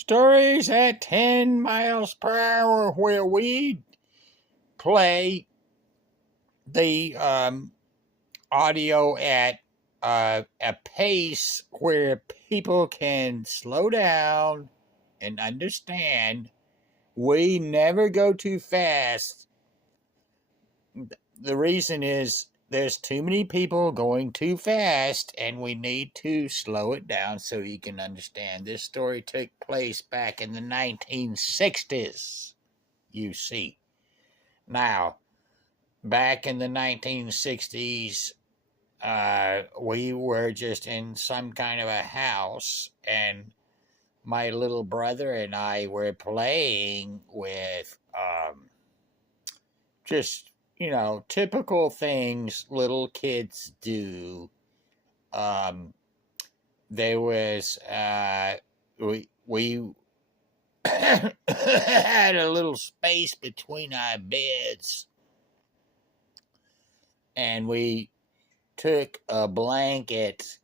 Stories at 10 miles per hour, where we play the audio at a pace where people can slow down and understand. We never go too fast. The reason is there's too many people going too fast, and we need to slow it down so you can understand. This story took place back in the 1960s, you see. Now, back in the 1960s, we were just in some kind of a house, and my little brother and I were playing with just, typical things little kids do. Um, there was, we had a little space between our beds, and we took a blanket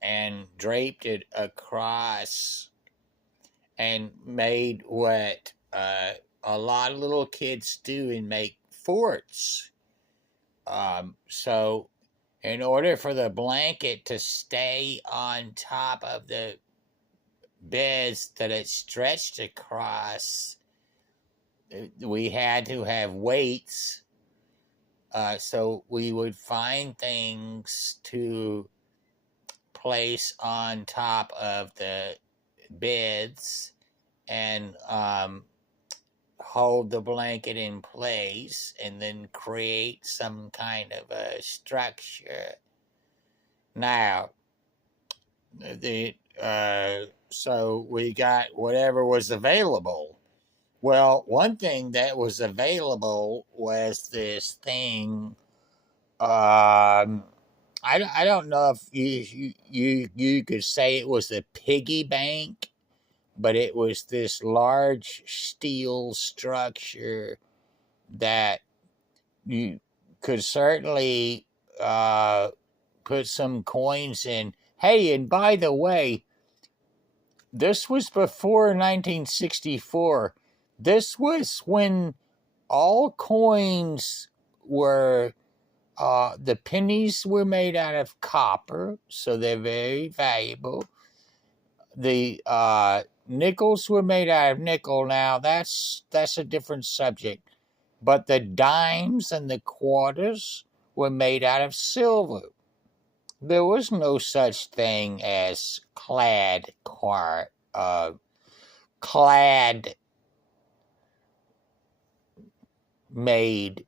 and draped it across and made what a lot of little kids do and make forts. So, in order for the blanket to stay on top of the beds that it stretched across, we had to have weights. So we would find things to place on top of the beds and hold the blanket in place, and then create some kind of a structure. Now, so we got whatever was available. Well, one thing that was available was this thing. I don't know if you could say it was a piggy bank, but it was this large steel structure that you could certainly put some coins in. Hey, and by the way, this was before 1964. This was when all coins were, the pennies were made out of copper, so they're very valuable. The nickels were made out of nickel. Now that's a different subject. But the dimes and the quarters were made out of silver. There was no such thing as clad made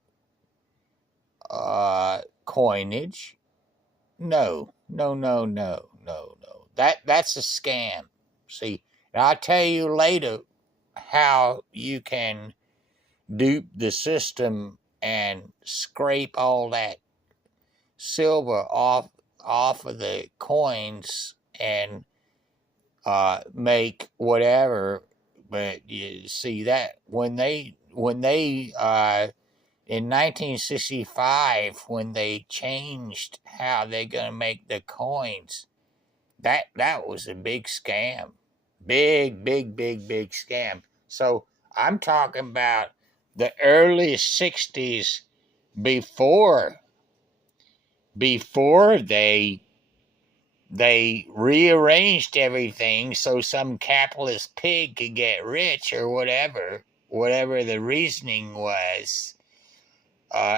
coinage. No. That's a scam. See, and I'll tell you later how you can dupe the system and scrape all that silver off of the coins and make whatever. But you see that when they in 1965, when they changed how they're going to make the coins, that was a big scam. Big scam. So I'm talking about the early 60s, before they rearranged everything so some capitalist pig could get rich, or whatever the reasoning was.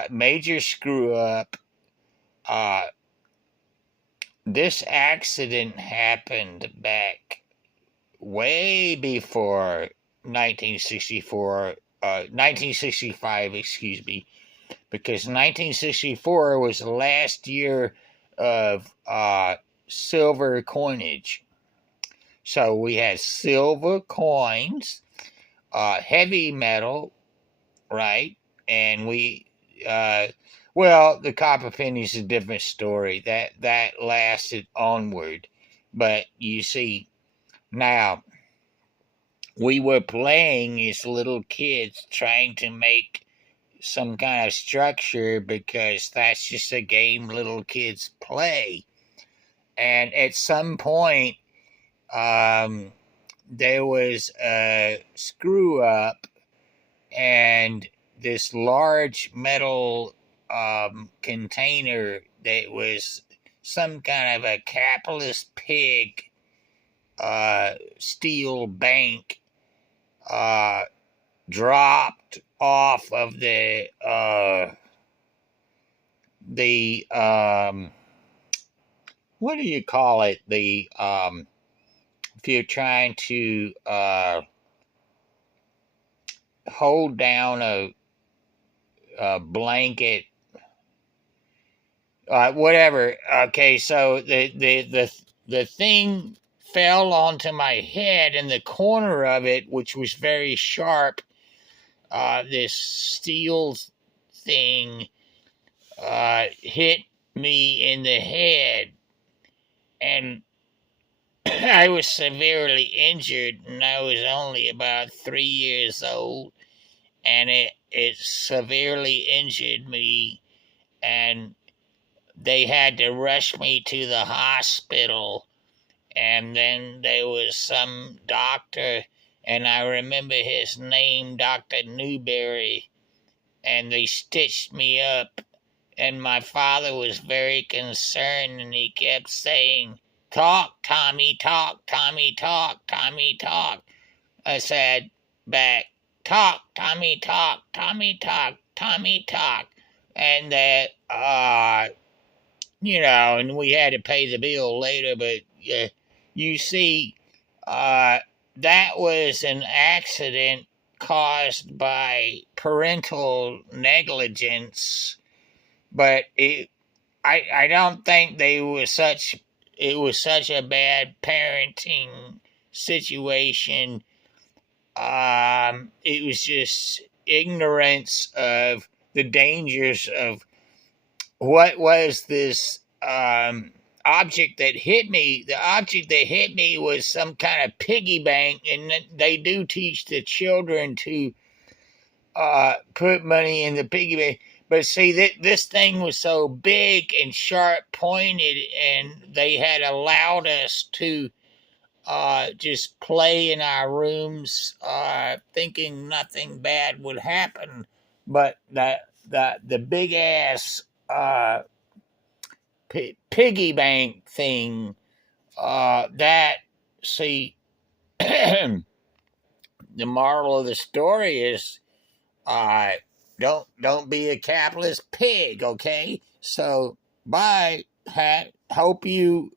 Major screw up. This accident happened back way before 1965, excuse me, because 1964 was the last year of silver coinage. So we had silver coins, heavy metal, right? And the copper penny is a different story. That lasted onward. But you see, now, we were playing as little kids, trying to make some kind of structure, because that's just a game little kids play. And at some point, there was a screw up, and this large metal container that was some kind of a capitalist pig steel bank uh, dropped off of the what do you call it, the if you're trying to hold down a blanket, whatever. Okay, so the thing fell onto my head, and the corner of it, which was very sharp, this steel thing hit me in the head, and I was severely injured, and I was only about 3 years old, and it severely injured me, and they had to rush me to the hospital, and then there was some doctor, and I remember his name, Dr. Newberry, and they stitched me up, and my father was very concerned, and he kept saying, "Talk, Tommy, talk, Tommy, talk, Tommy, talk." I said back, "Talk, Tommy, talk, Tommy, talk, Tommy, talk." And that, and we had to pay the bill later, but you see, uh, that was an accident caused by parental negligence, but I don't think it was such a bad parenting situation. It was just ignorance of the dangers of what was this object that hit me. The object that hit me was some kind of piggy bank, and they do teach the children to put money in the piggy bank. But see, this thing was so big and sharp pointed, and they had allowed us to just play in our rooms, thinking nothing bad would happen. But the big ass piggy bank thing, that see, the moral of the story is, uh, don't be a capitalist pig, okay? So bye. Hope you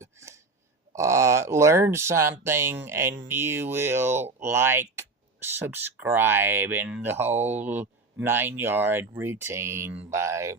learn something, and you will like, subscribe, and the whole 9 yard routine. Bye.